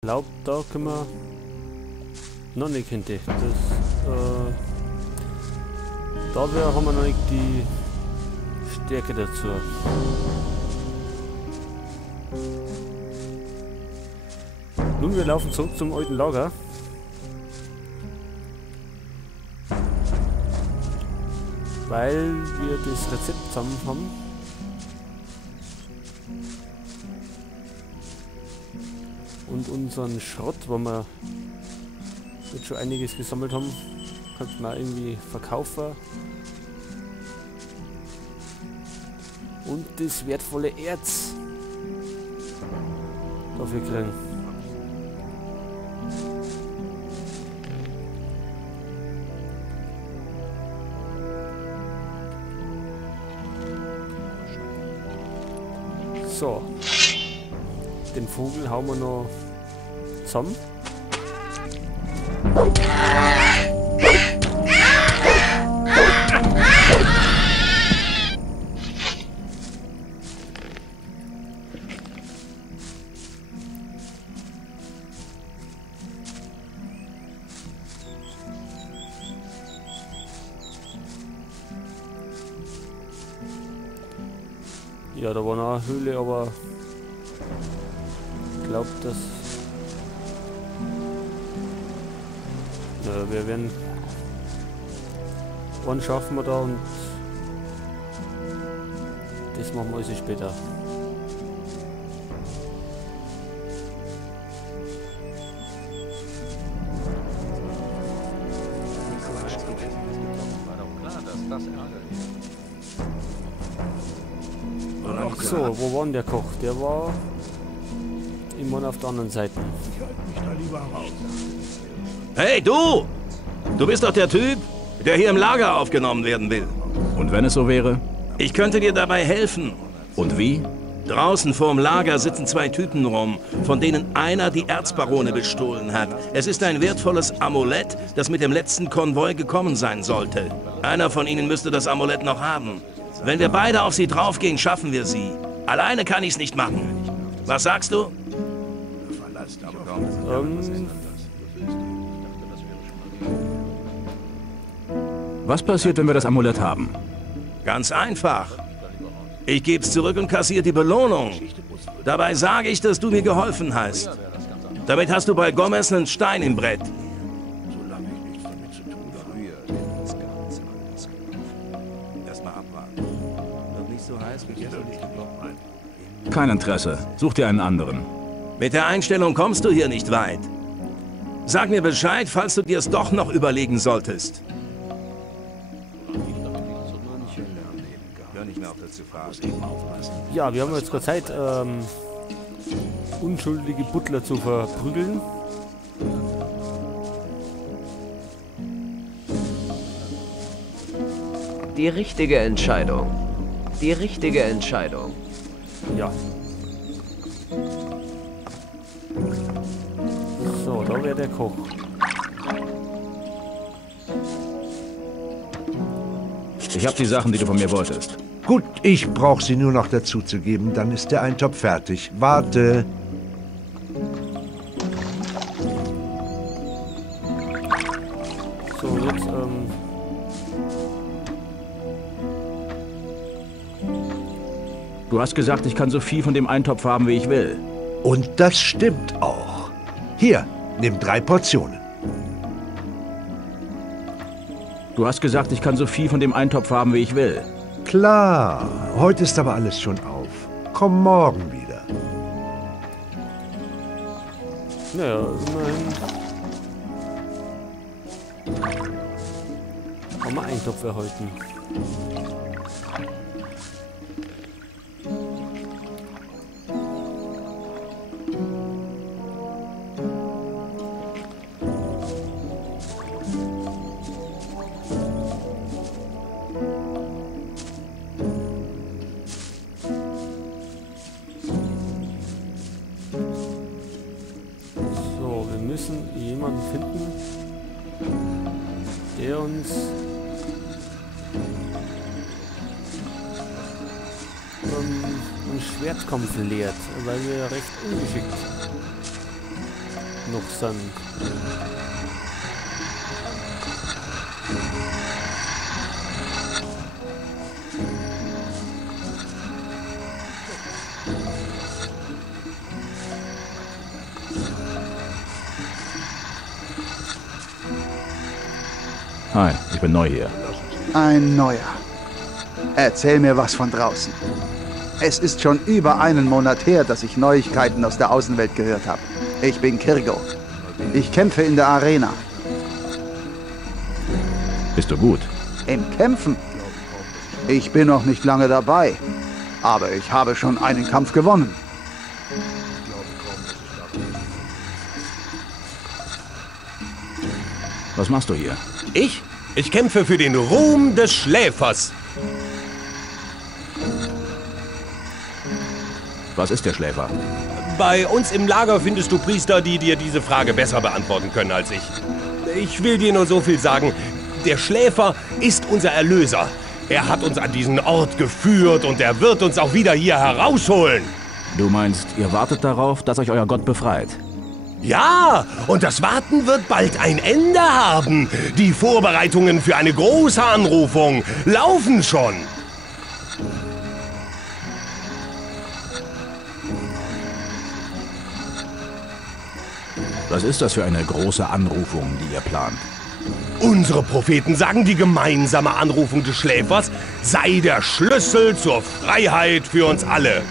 Ich glaube, da können wir noch nicht hinter. Haben wir noch nicht die Stärke dazu. Nun, wir laufen zurück zum alten Lager. Weil wir das Rezept zusammen haben. Und unseren Schrott, wo wir jetzt schon einiges gesammelt haben, könnte man irgendwie verkaufen. Und das wertvolle Erz dafür kriegen. So, den Vogel hauen wir noch zusammen. Ja, da war noch eine Höhle, aber ich glaube, dass wir werden einen schaffen wir da und das machen wir also später. So, wo war denn der Koch? Der war immer auf der anderen Seite. Hey, du! Du bist doch der Typ, der hier im Lager aufgenommen werden will. Und wenn es so wäre? Ich könnte dir dabei helfen. Und wie? Draußen vorm Lager sitzen zwei Typen rum, von denen einer die Erzbarone bestohlen hat. Es ist ein wertvolles Amulett, das mit dem letzten Konvoi gekommen sein sollte. Einer von ihnen müsste das Amulett noch haben. Wenn wir beide auf sie draufgehen, schaffen wir sie. Alleine kann ich's nicht machen. Was sagst du? Was passiert, wenn wir das Amulett haben? Ganz einfach. Ich geb's zurück und kassiere die Belohnung. Dabei sage ich, dass du mir geholfen hast. Damit hast du bei Gomez einen Stein im Brett. Kein Interesse. Such dir einen anderen. Mit der Einstellung kommst du hier nicht weit. Sag mir Bescheid, falls du dir es doch noch überlegen solltest. Ja, wir haben jetzt gerade Zeit, unschuldige Butler zu verprügeln. Die richtige Entscheidung. Die richtige Entscheidung. Ja. So, da wäre der Koch. Ich habe die Sachen, die du von mir wolltest. Gut, ich brauche sie nur noch dazu zu geben, dann ist der Eintopf fertig. Warte. So, jetzt, Du hast gesagt, ich kann so viel von dem Eintopf haben, wie ich will. Und das stimmt auch. Hier, nimm 3 Portionen. Du hast gesagt, ich kann so viel von dem Eintopf haben, wie ich will. Klar, heute ist aber alles schon auf. Komm morgen wieder. naja, immerhin haben wir einen Topf erhalten. Jemanden finden, der uns einen Schwertkampf lehrt, weil wir recht ungeschickt noch sind. Hi, ich bin neu hier. Ein neuer. Erzähl mir was von draußen. Es ist schon über einen Monat her, dass ich Neuigkeiten aus der Außenwelt gehört habe. Ich bin Kirgo. Ich kämpfe in der Arena. Bist du gut? Im Kämpfen? Ich bin noch nicht lange dabei. Aber ich habe schon einen Kampf gewonnen. Was machst du hier? Ich kämpfe für den Ruhm des Schläfers. Was ist der Schläfer? Bei uns im Lager findest du Priester, die dir diese Frage besser beantworten können als ich. Ich will dir nur so viel sagen. Der Schläfer ist unser Erlöser. Er hat uns an diesen Ort geführt und er wird uns auch wieder hier herausholen. Du meinst, ihr wartet darauf, dass euch euer Gott befreit? Ja, und das Warten wird bald ein Ende haben. Die Vorbereitungen für eine große Anrufung laufen schon. Was ist das für eine große Anrufung, die ihr plant? Unsere Propheten sagen, die gemeinsame Anrufung des Schläfers sei der Schlüssel zur Freiheit für uns alle.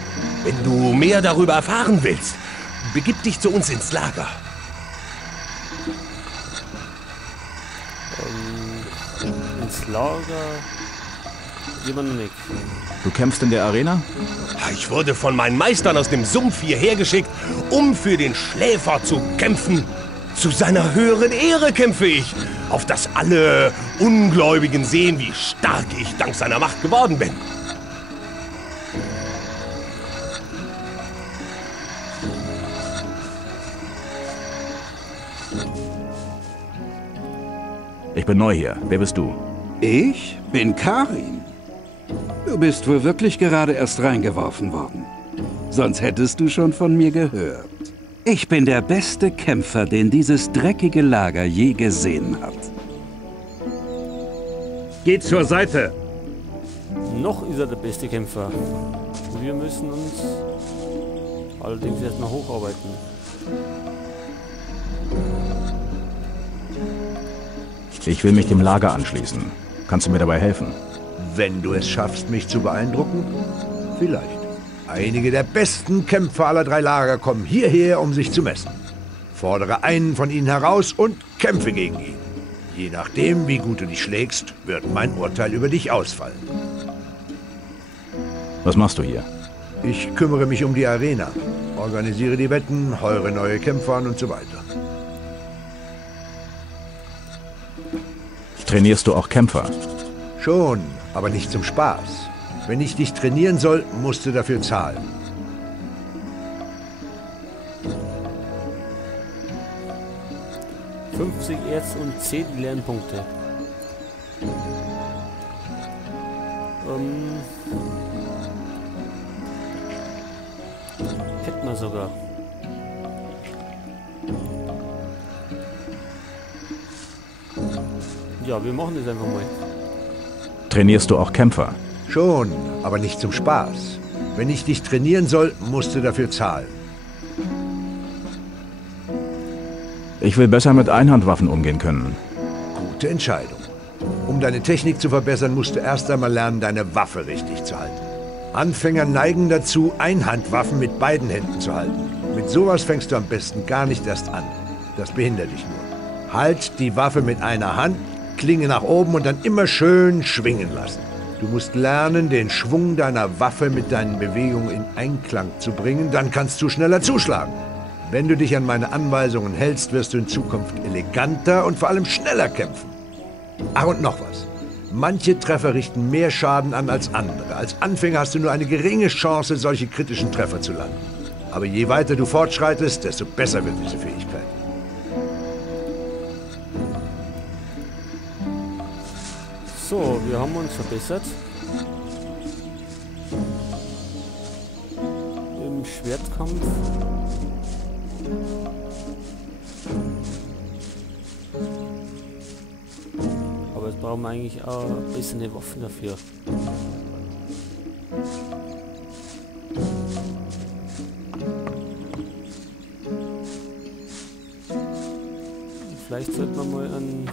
Wenn du mehr darüber erfahren willst, begib dich zu uns ins Lager. Ins Lager? Jemand nicht. Du kämpfst in der Arena? Ich wurde von meinen Meistern aus dem Sumpf hierher geschickt, um für den Schläfer zu kämpfen. Zu seiner höheren Ehre kämpfe ich, auf dass alle Ungläubigen sehen, wie stark ich dank seiner Macht geworden bin. Ich bin neu hier. Wer bist du? Ich bin Karin. Du bist wohl wirklich gerade erst reingeworfen worden. Sonst hättest du schon von mir gehört. Ich bin der beste Kämpfer, den dieses dreckige Lager je gesehen hat. Geht zur Seite! Noch ist er der beste Kämpfer. Wir müssen uns allerdings erst mal hocharbeiten. Ich will mich dem Lager anschließen. Kannst du mir dabei helfen? Wenn du es schaffst, mich zu beeindrucken? Vielleicht. Einige der besten Kämpfer aller 3 Lager kommen hierher, um sich zu messen. Fordere einen von ihnen heraus und kämpfe gegen ihn. Je nachdem, wie gut du dich schlägst, wird mein Urteil über dich ausfallen. Was machst du hier? Ich kümmere mich um die Arena, organisiere die Wetten, heure neue Kämpfer an und so weiter. Trainierst du auch Kämpfer? Schon, aber nicht zum Spaß. Wenn ich dich trainieren soll, musst du dafür zahlen. $50 Erz und 10 Lernpunkte. Hätten wir sogar. Ja, wir machen das einfach mal. Trainierst du auch Kämpfer? Schon, aber nicht zum Spaß. Wenn ich dich trainieren soll, musst du dafür zahlen. Ich will besser mit Einhandwaffen umgehen können. Gute Entscheidung. Um deine Technik zu verbessern, musst du erst einmal lernen, deine Waffe richtig zu halten. Anfänger neigen dazu, Einhandwaffen mit beiden Händen zu halten. Mit sowas fängst du am besten gar nicht erst an. Das behindert dich nur. Halt die Waffe mit einer Hand, Klinge nach oben und dann immer schön schwingen lassen. Du musst lernen, den Schwung deiner Waffe mit deinen Bewegungen in Einklang zu bringen, dann kannst du schneller zuschlagen. Wenn du dich an meine Anweisungen hältst, wirst du in Zukunft eleganter und vor allem schneller kämpfen. Ach, und noch was. Manche Treffer richten mehr Schaden an als andere. Als Anfänger hast du nur eine geringe Chance, solche kritischen Treffer zu landen. Aber je weiter du fortschreitest, desto besser wird diese Fähigkeit. So, wir haben uns verbessert. Im Schwertkampf. brauchen wir eigentlich auch ein bisschen Waffen dafür. Vielleicht sollte man mal einen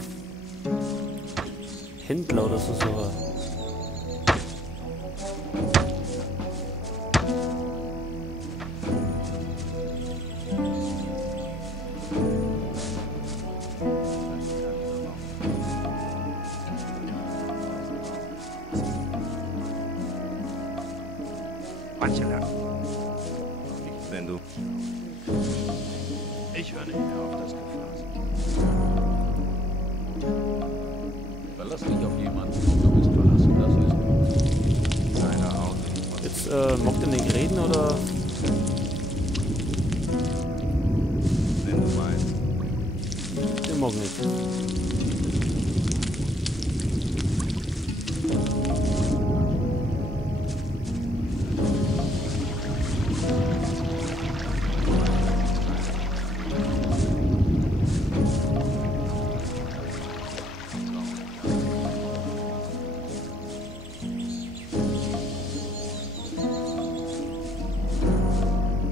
Händler oder so suchen. Wenn du... Ich höre nicht mehr auf das Gefasel. Verlass dich auf jemanden, du bist verlassen, das ist keine Augen. Jetzt mag der nicht reden oder? Wenn du meinst. Der mag nicht.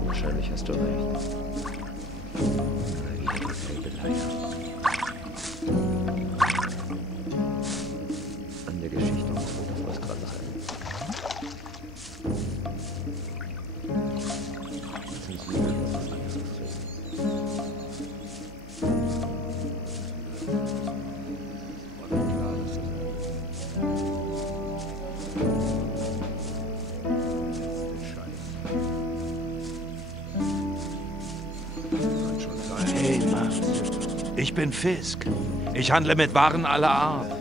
Wahrscheinlich hast du recht. An der Geschichte muss was dran sein. Hey, Mann. Ich bin Fisk. Ich handle mit Waren aller Art.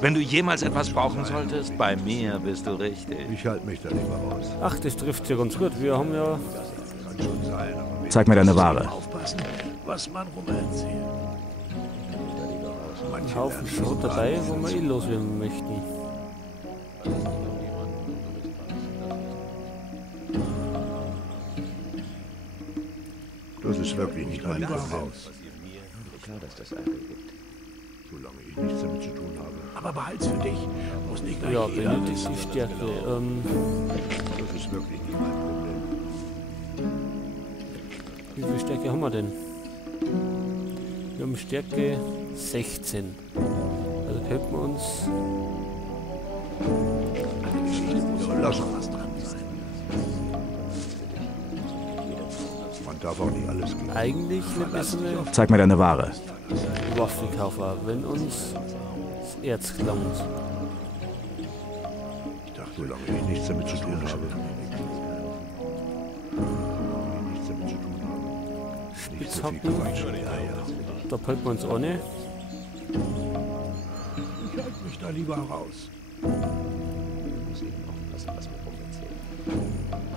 Wenn du jemals etwas brauchen solltest, bei mir bist du richtig. Ich halte mich da lieber raus. Ach, das trifft ja ganz gut. Wir haben ja Kann schon sein, aber Zeig mir deine Ware. Aufpassen, was man rumerzählt. einen Haufen Schrott dabei, wo wir eh loswerden möchten. Das ist wirklich nicht mein Problem. Klar, dass das Alkohol gibt. Solange ich nichts damit zu tun habe. Aber behalt's für dich. Muss nicht gleich Ja, jeder benötigt wissen, die was Stärke. Das ist wirklich nicht mein Problem. Wie viel Stärke haben wir denn? Wir haben Stärke 16. Also könnten wir uns... Lass uns was dran sein. Man darf auch nicht alles geben. eigentlich ein bisschen Zeig mir deine Ware. Waffe kaufen, wenn uns das Erz gelangt. Ich dachte, solange ich nichts damit zu tun habe. Spitzhacken, da packt man uns auch nicht. Ich halte mich da lieber raus.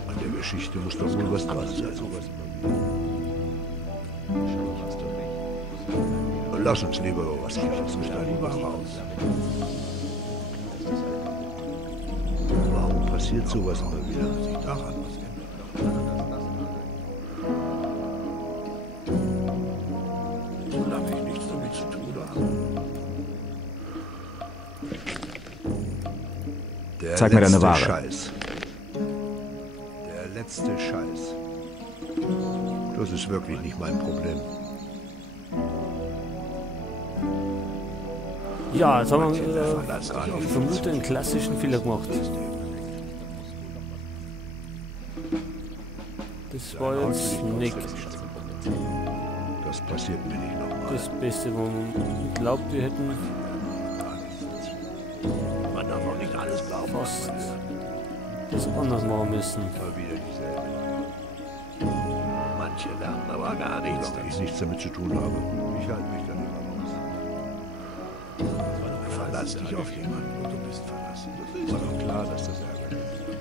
An der Geschichte muss doch wohl was dran sein. Lass uns lieber über was sprechen. Ich halte mich da lieber raus. Warum passiert sowas immer wieder? Sich daran was ändert. Solange ich nichts damit zu tun habe. Zeig mir deine Ware. Scheiß. Der letzte Scheiß. Das ist wirklich nicht mein Problem. Ja, jetzt haben wir vermutlich einen klassischen Fehler gemacht. Das war jetzt nicht Das passiert mir nicht nochmal. das Beste, wo man glaubt, wir hätten Man darf auch nicht alles glauben. fast das anders machen müssen. Immer wieder dieselbe. Manche lernen aber gar nichts, da ich nichts damit zu tun habe. Ich halte mich da lieber raus. Verlass dich auf jemanden und du bist verlassen. Das ist doch klar, dass das ärgerlich ist.